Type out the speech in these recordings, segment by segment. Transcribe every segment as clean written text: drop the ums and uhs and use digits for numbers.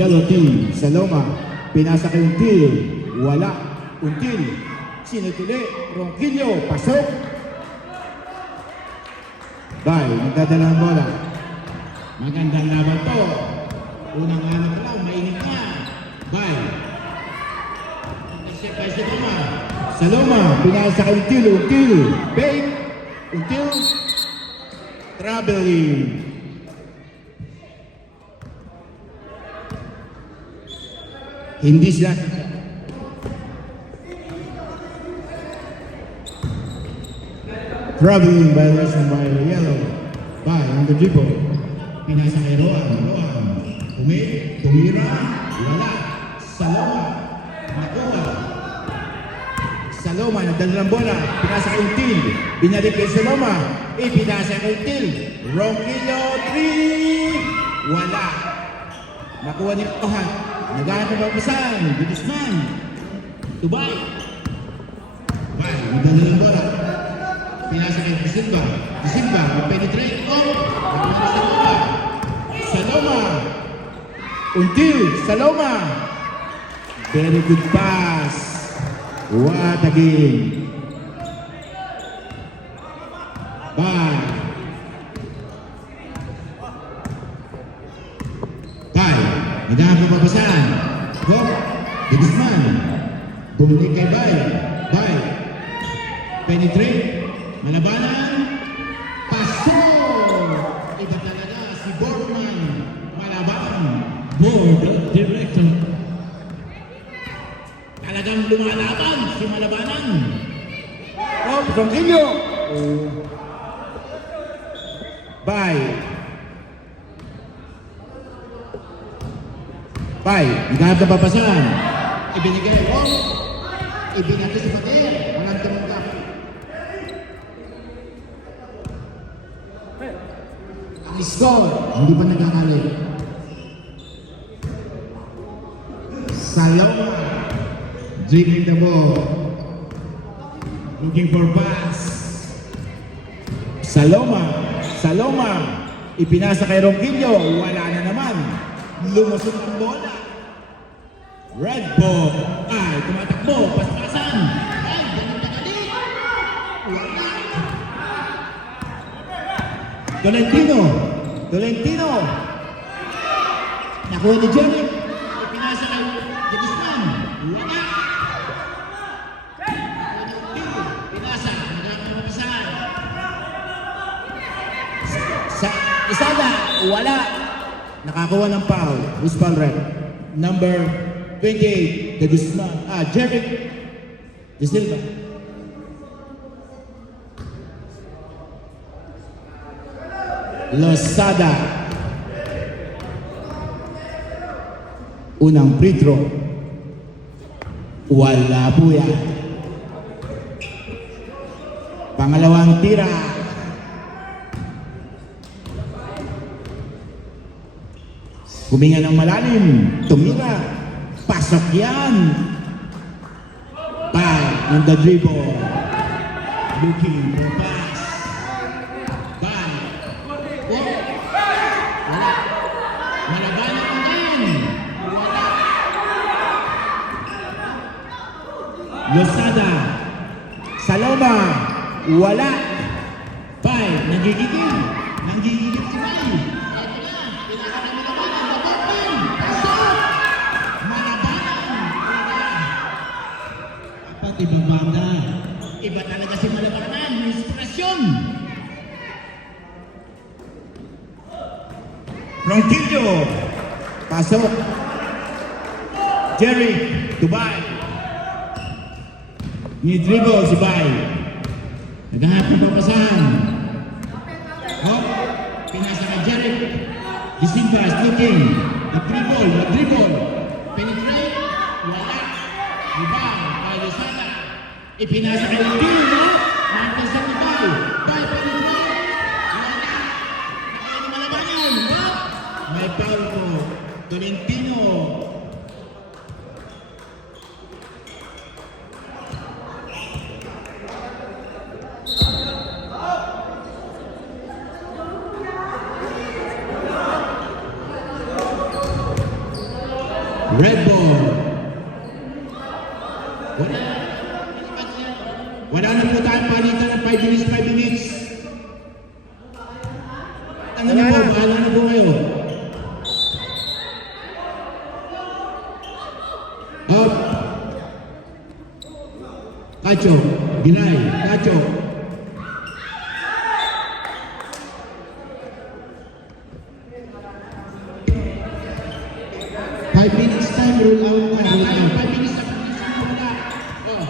Yellow team, Saloma. Pinasa kay Until. Wala. Until. Sinutuli. Ronquillo. Pasok. Bye. Nagdadala ng bola. Magandang laban to. Unang laban pa lang. Mainit na. Bye. Intercept by Saloma. Saloma. Pinasa kay Until. Until. Bait. Until. Traveling. Hindi sila. Traveling violation by Yellow. Bye on the dribble. Pinasa kay Roan. Roan. Tumira. Wala. Saloma. Nakuha. Saloma. Nagdala ng bola. Pinasa kay Until. Binalik kay Saloma. Pinasa kay Until. Ronquillo. 3. Wala. Nakuha ni Tohan. Naghanap ng pagpasan. Guzman. Tubay. Tubay. Nagdala ng bola. Pinasa kay Disimba. Disimba. Mag-penetrate. Saloma. Saloma. Until. Saloma. Very good pass. What a game. Bye. Bye. Naghanap ng pagpasan. Go. Guzman. Bumalik kay Bay. Bay. Penetrate. Malabanan. Pasok. Iba talaga si Borman. Malaban. Board Director. Talagang lumalaban si Malabanan. Oh, Ronquillo. Bye. Bye. Naghanap ng papasan. Ibinigay ko. Ibinigay sa pader. Walang tumanggap. Ang score. Hindi pa nagkakalit. Saloma. Dribbling the ball. Looking for pass. Saloma. Saloma. Ipinasa kay Ronquillo. Wala na naman. Lumusot ang bola. Red ball. Ay, tumatakbo. Paspasan. Ay, ganun-tagalit. Wala. Tolentino. Tolentino. Nakuha ni Jerry. Ipinasa kay Guzman. Wala. Pinasa. Nagkakapapasan. Sa Isada. Wala. Nakakuha ng foul. Who's foul rep? Number 28. De Guzman. Jerry De Silva. Losada. Unang free throw. Wala po yan. Pangalawang tira. Huminga ng malalim. Tumira. Pasok yan. Ball on the dribble. Looking for pass. Ball. Wala. Malabanan mo yan. Wala. Losada. Saloma. Wala. Ball. Nagigigil. Nagigigil si Bay. Ibang banda. Iba talaga si Malabanan. May inspirasyon. Ronquillo. Pasok. Jerry. Tubay. Ni-dribble si Bay. Naghahanap ng papasahan. Hop. Pinasa ka Jerry. Disimba is looking. Nag-dribble. Nag-dribble. Penetrate. Wala. Iba. Losada. Ipinasa kay Until. Martin sa Tubay. Bay pa rin mo. Wala. Nakaya ni Malabanan. What? May foul po. Tolentino. Red ball. Wala na po tayong palitan ng 5 minutes, 5 minutes. Ano na po, bahala na po kayo. Up. Cacho, Binay, Cacho. Five minutes time, rule out na. Rule out. 5 minutes na. Oh,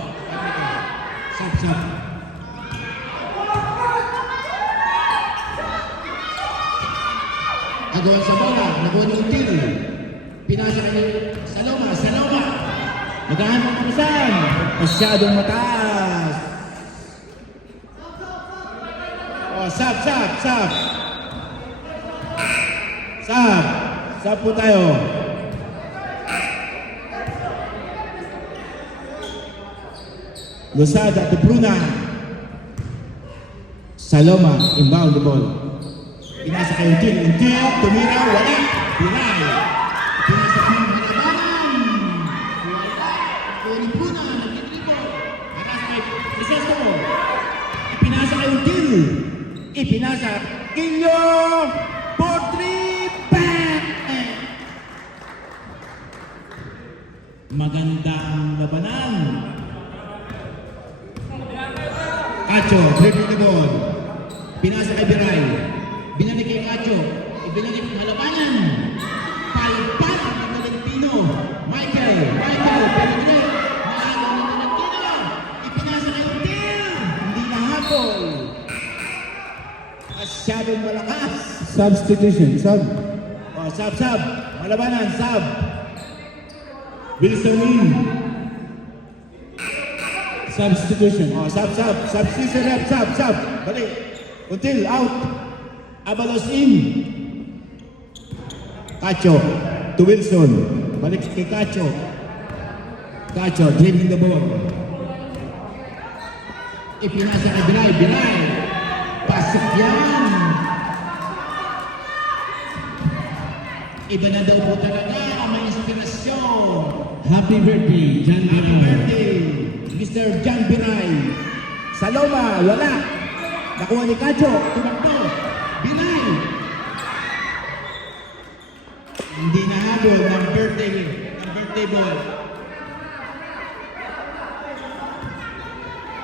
sap, sap. Agawan sa bola, nakuha ng til. Pinasa kanya sa loma, sa loma. Magahan ng kapasan. Masyadong mataas. Oh, sap, sap, sap. Sap. Sap po tayo. Losada to Bruna. Saloma, inbound the ball. Pinasa kay Until, tumira, wala. Pinay. Pinasa kay Halabanan. Wala. Kuni Bruna, nag-dribble. Pinasa kay Crisesto. Ipinasa kay Until. Ipinasa. Kilyo! 4-3, bang! Magandang labanan. Cacho, dribbling the ball. Pinasa kay Biray. Binalik kay Cacho. Ibinalik ng Halabanan. Palpal ng Valentino. Michael. Pinabalik. Naagaw ng Valentino. Ipinasa kay Until. Hindi nahabol. Masyadong malakas. Substitution, sub. Oh, sub. Halabanan, sub. Wilson in. Substitution. Oh, sub. Substitution rep, sub. Balik. Until, out. Abalos in. Cacho to Wilson. Balik kay Cacho. Cacho, dribbling the ball. Ipinasa kay Binay. Pasok yan. Iba na daw po talaga. May inspirasyon. Happy birthday, John Happy Binay. birthday, Mr. John Binay. Saloma, wala. Nakuha ni Cacho. Tumakbo. Binay. Hindi nahabol ng birthday boy.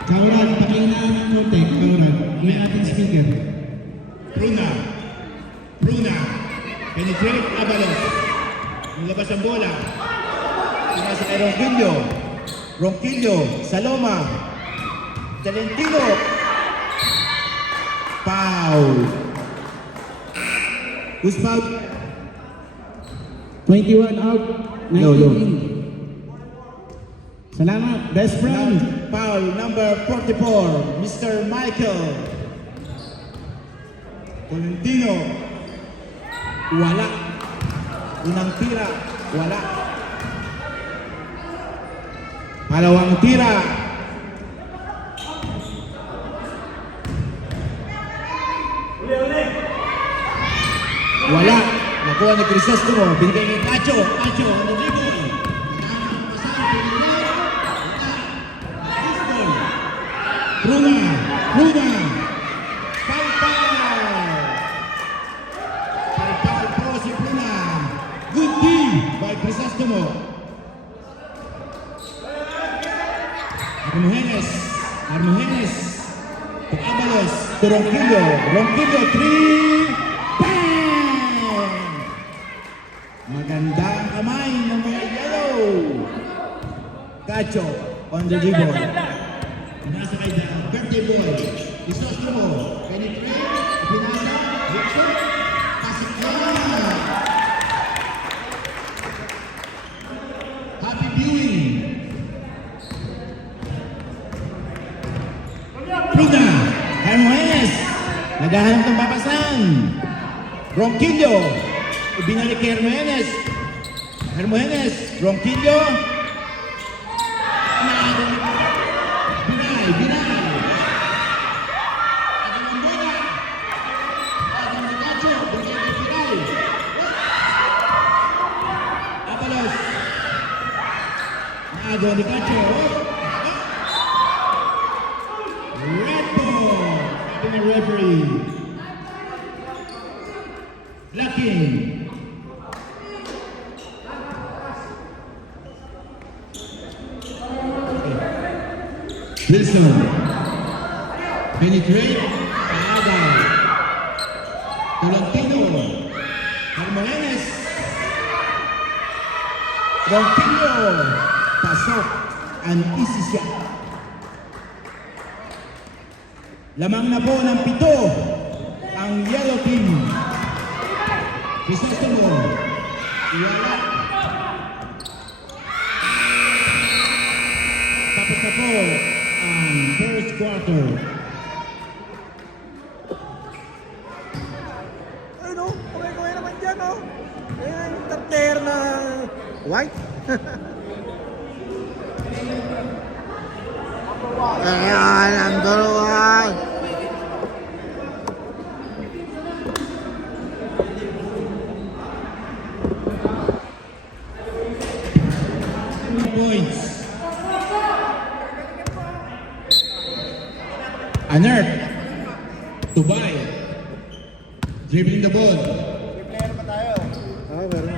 Kaurad, pakinaan ng konti. Kaurad, may ating speaker. Bruna. Penetrate Abalos. Nilabas ang bola. Pinasa kay Ronquillo. Saloma. Talentino. Foul. Who's foul? 21 out, 19 No. in. Salamat, best friend. Foul number 44, Mr. Michael. Tolentino. Wala. Unang tira. Wala. Palawang tira. Wala. Nakuha ni Crisostomo. Binigay kay Cacho. Cacho, ano dribble? Bruna. Palpal po si Bruna. Good D by Crisostomo. Armojenes. To Abalos. To Ronquillo. 3. Bang! Magandang kamay ng mga yellow. Cacho on the dribble. Pinasa kay birthday boy. Crisostomo. Penetrate. Pinasa. Wilson. Pasok na. Happy viewing. Bruna. Hermogenes. Naghahanap ng papasan. Ronquillo. Ibinalik kay Hermogenes. Ronquillo. Binay. Agawang bola. Agawang ni Cacho. Binay kay Binay. Abalos. Ago ni Cacho. Red ball. Sabi ng referee. Blocking. Wilson. Penetrate. Agay. Tolentino. Hermogenes. Ronquillo. Pasok. An easy shot. Lamang na po ng 7 ang yellow team. Crisostomo. Wala. Tapos na po ang first quarter. Ayun o, kumay-kumay naman dyan o. Ayun yung tarter na white. Ayan, ang dalawa. Points. Anert. Tubay. Dribbling the ball. Ah, meron.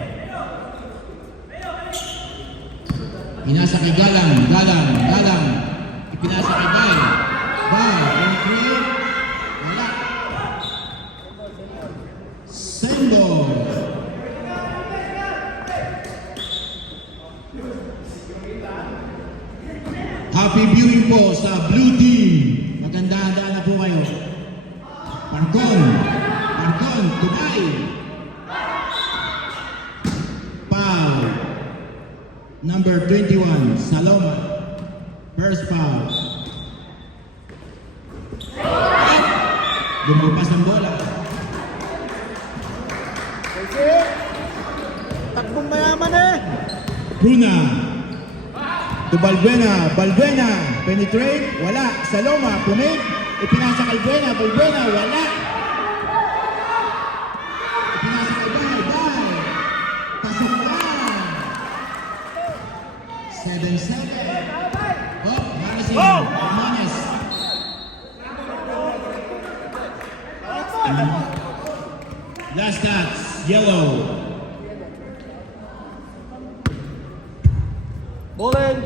Pinasa kay Galang. Ipinasa kay Bay. Penetrate. Wala. Sendo. Happy viewing po sa Blue Team. Maganda-handa na po kayo. Parcon, Tubay. Foul. Number 21, Saloma. First foul. Lumabas ang bola. Kasi, takbong mayaman eh. Bruna. To Balbuena. Penetrate. Wala. Saloma. Pumig. Ipinasa kay Balbuena. Wala. Ipinasa kay Bay. Pasok na. 7-7. Oh, Harrison. Hermanes. Last stats. Yellow. Bowling.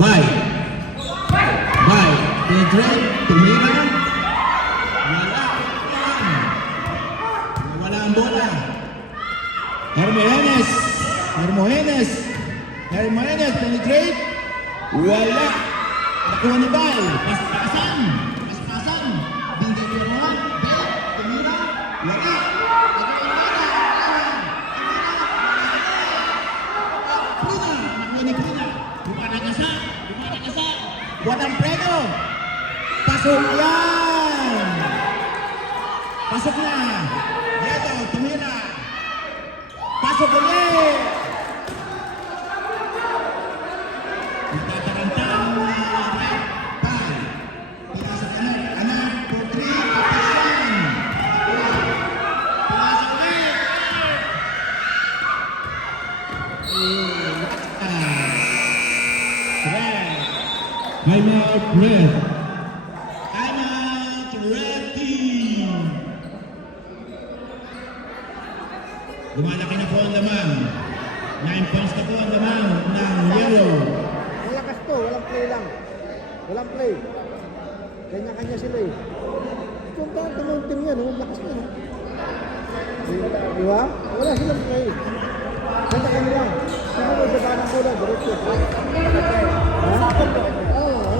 Bay. Penetrate. Tumira. Wala ang bola. Hermogenes. Penetrate. Wala. Nakuha ni Bay. Paspasan. Binigay ko naman. Tumira. Wala. Walang preno. Pasok yan. Pasok na. Dito, tumira. Pasok ulit. Nagtataranta ang red. Pal. Pinasa ka na. Anak, for 3. Papasan. Pinasa ulit. Timeout red. Timeout red team. Lumalaki na po ang lamang. 9 points na po ang lamang ng yellow. Malakas to, walang play lang. Walang play. Kanya-kanya sila eh. Kung bakit ang team yan, ang lakas na. Di ba? Wala silang play. Kanya-kanya lang. Sino mo sa banang bola, diretso. Ha? Oo.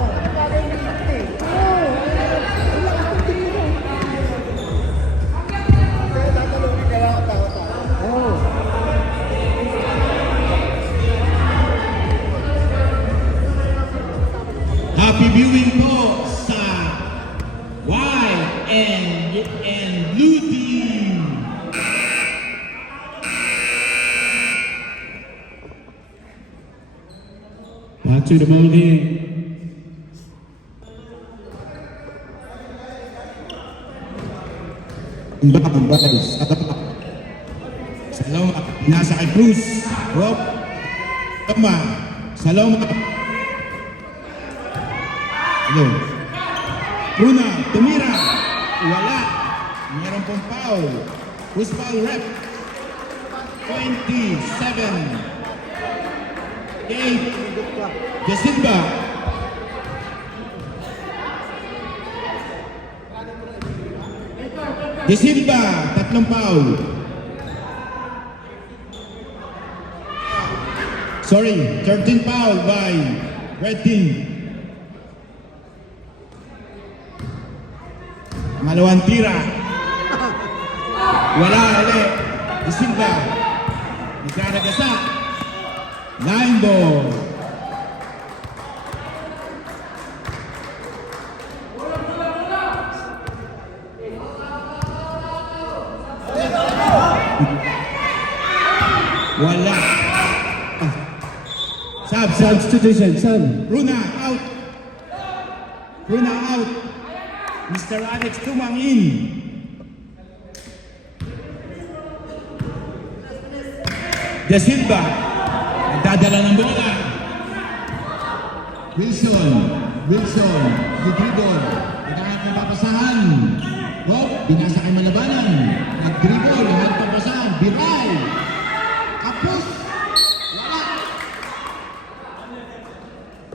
Happy viewing po sa white and blue team. Back to the bowling. Salamat. Nasa kay Cruz. Rob. Saloma. Saloma. Hello. Bruna, tumira. Wala. Meron pong foul. Who's foul rep? 27. 8. Higit pa. De Silva. De Silva, tatlong foul. Sorry, 13 foul by red team. Malawang tira. Wala ulit. De Silva. Nagkaragasa. Line ball. Wala. Substitution, sub. Bruna out. Bruna out. Mr. Alex Tumang in. De Silva. Nagdadala ng bola. Wilson. Wilson. Nag-dribble. Naghahanap ng papasahan. Bob, binasa kay Malabanan. Nag-dribble. Naghahanap ng papasahan. Biray. Kapos. Wala.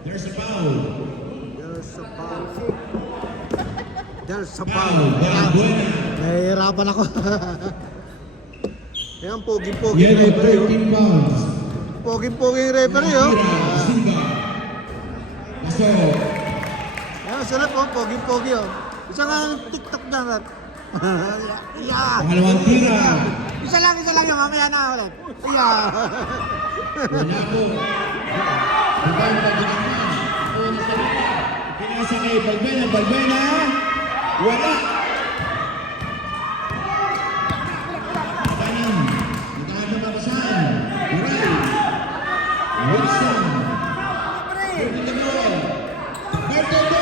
There's a foul. There's a foul. There's a Foul. foul. Balbuena. Nahihirapan ako. Ayan, pogi-pogi yung Yellow referee. 13 pounds. Pogi-pogi yung referee, oh. Tira. Silva. Paso. Ayan, sarap, oh. Pogi-pogi, oh. Isa nga ang TikTok na. Ayan. Pangalawang tira. Isa lang yung mamaya na ulit. Ayan. Wala po. Ibang pagkakaman. Una sa lupa. Pinasa kay Balbuena. Balbuena. Wala. Kanan. Nagkahan ng papasahan. Biray. Wilson. Bertoldo. Bertoldo.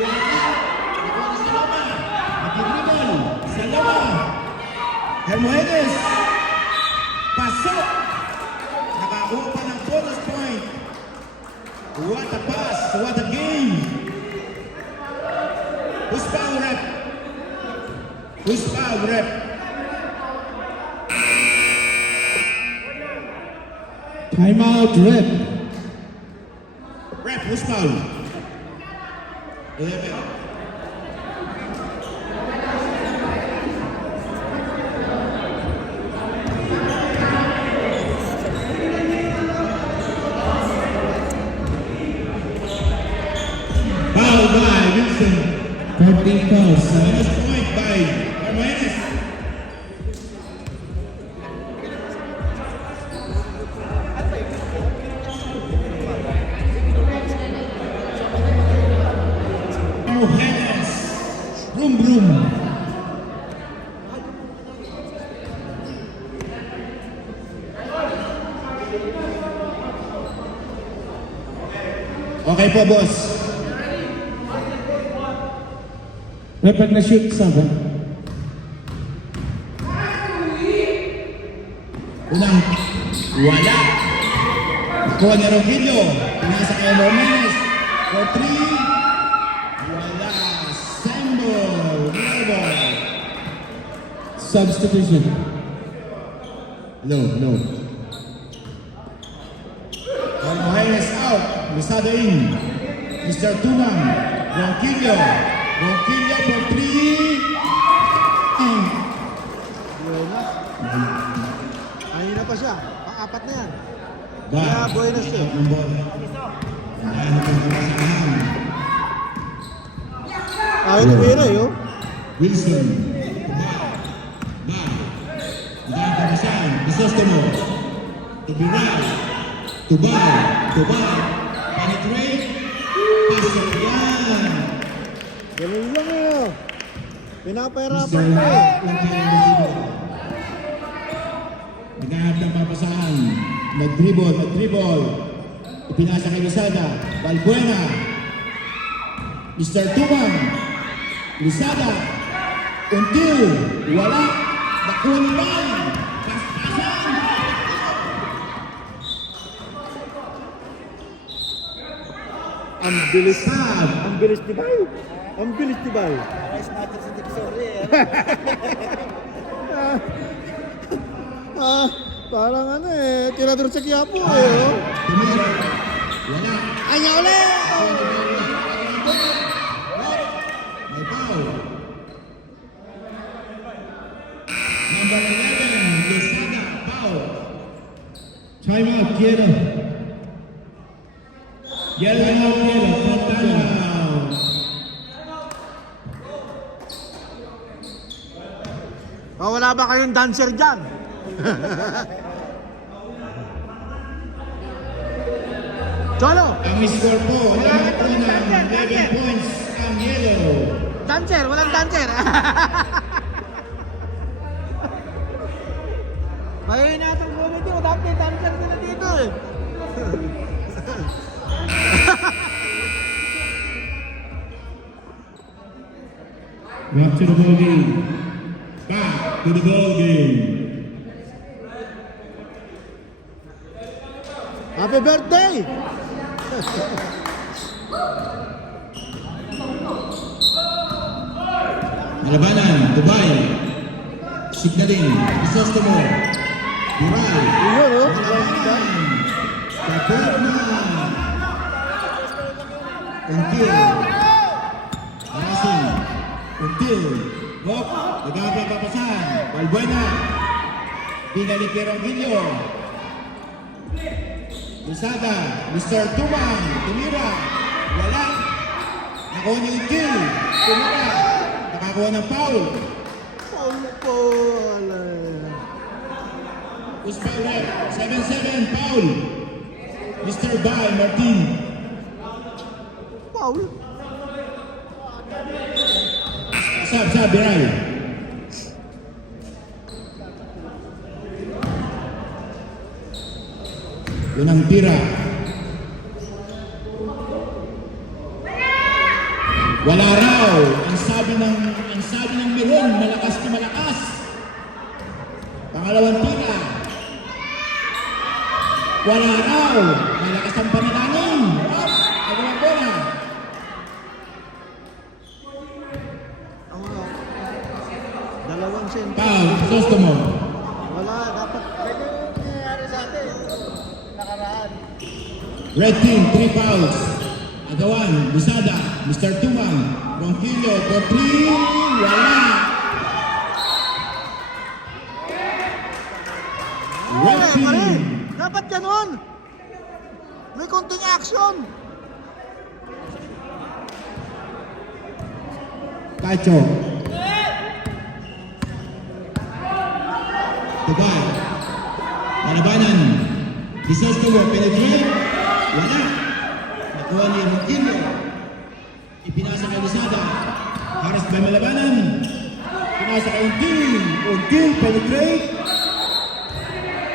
Wala. Nakuha na sa loma. Nagdidribble. Sa loma. Hermogenes. Pasok. Nakakuha pa ng bonus point. What a pass. What a game. Who's foul rep? Who's foul rep? Timeout, red. Rep, who's foul? 11. Foul by Wilson. 14 fouls. Bonus point by Hermogenes. Hermogenes. Broom broom. Okay po, boss. May pag na-shoot, sub. Unang wala. Nakuha ni Rogelio. Pinasa kay Romenes. For 3. Wala. Sembo. Nuevo. Substitution. No. Hermogenes out. Lusada in. Mr. Tumang. Ronquillo. Ronquillo for 3. Ayun na pa siya. Pang-apat na yan. Ba. Kaya Buenos siya. Ng bola. Ayan ang pagkakasahan. Ayun na meron, yo. Wilson. Ba. Hanggang pagkasahan. Crisostomo. Tubiral. Tubal. Penetrate. Pasok yan. Ganun lang, yo. Pinapahirapan Mr. ko, eh. Naghahanap ng papasahan. Nag-dribble. Ipinasa kay Luzada. Balbuena. Mr. Tumang. Luzada. Until. Wala. Nakuha ni Bal. Paspasan. Ang bilis. Sab. Ang bilis ni Bay. Ang bilis ni Bay. Ayos natin si Dixory eh. Parang ano eh, tirador sa Quiapo eh. Oh. Tumira. Wala. Ay, ulit! May foul. Number 11, Lozada, foul. Time out, quiero. Yellow, quiero. Fontana. Wala ba kayong dancer dyan? Cholo! Ang score po, lahat po ng 11 points ang yellow. Dancer! Walang dancer! Ayun na itong comedy. Dapat may dancer sila dito eh. Back to the ball game. Back to the ball game. Happy birthday! Malabanan, Dubai. Signaling, Crisostomo. Duray. Yun oh. Malabanan. Kaporna. Until. Arasing. Until. Hop. Nagpapapasan. Balbuena. Pinalik kay Ronquillo. Lozada. Mr. Tumang. Tumira. Wala. Nakuha ni Until. Tumira. Nakakuha ng foul. Paul po. Who's foul rep? 7-7, foul. Mr. Bay Martin. Paul? Sab, Biray. Yun ang tira. Wala raw. Ang sabi ng Miron, malakas na malakas. Pangalawang tira. Wala raw. Malakas ang panalangin. Agawang bola. Dalawang sentro. Foul, Crisostomo. Wala, dapat. Pwede yung nangyayari sa atin. Nakaraan. Red team, 3 fouls. Agawan, Lozada, Mr. Tumang, Ronquillo, for 3. Wala. Red Pare, team. dapat ganun. May konting action. Tacho. Dubai. Malabanan. Crisostomo, penetrate. Wala. Nakuha ni Ronquillo. Ipinasa kay Lozada. Haras by Malabanan. Pinasa kay Until. Until, penetrate.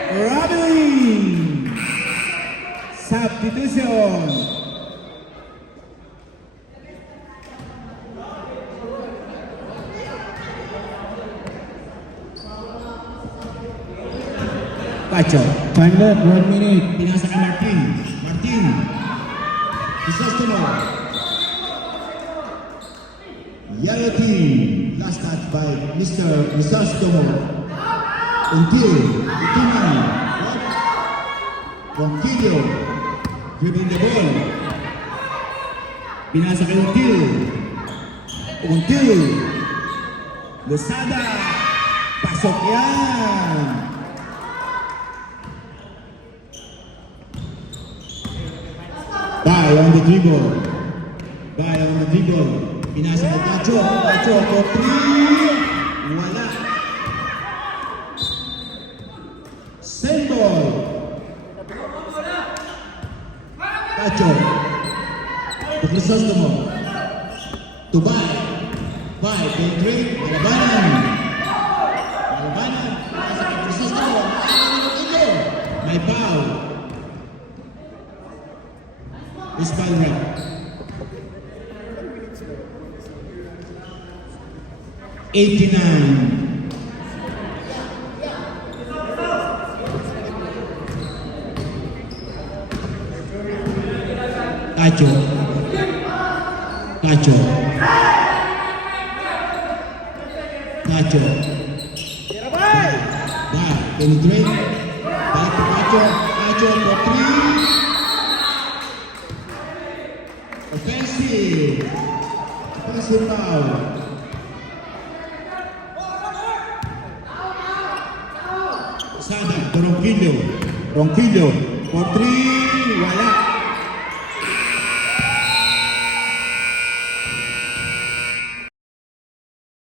Robbery. Substitution. Tacho. Time left, 1 minute. Pinasa kay Martin. Martin. Crisostomo. Yellow team. Last touch by Mr. Crisostomo. Until. Ituman. Ronquillo. Dribbling the ball. Pinasa kay Until. Until. Lozada. Pasok yan. Bay on the dribble. Bay on the dribble. Pinasa kay Tacho. Tacho for 3. Wala. Send ball. Tacho. To Crisostomo. To Bay. Bay, penetrate. Malabanan. Malabanan. Pinasa kay Crisostomo. May foul. Is foul rep. '89. Tacho. Pacho. Pacho. Back, penetrate. Back to Pacho. Pacho for three. Offensive. Offensive foul. Sada to Ronquillo. Ronquillo for three. Wala.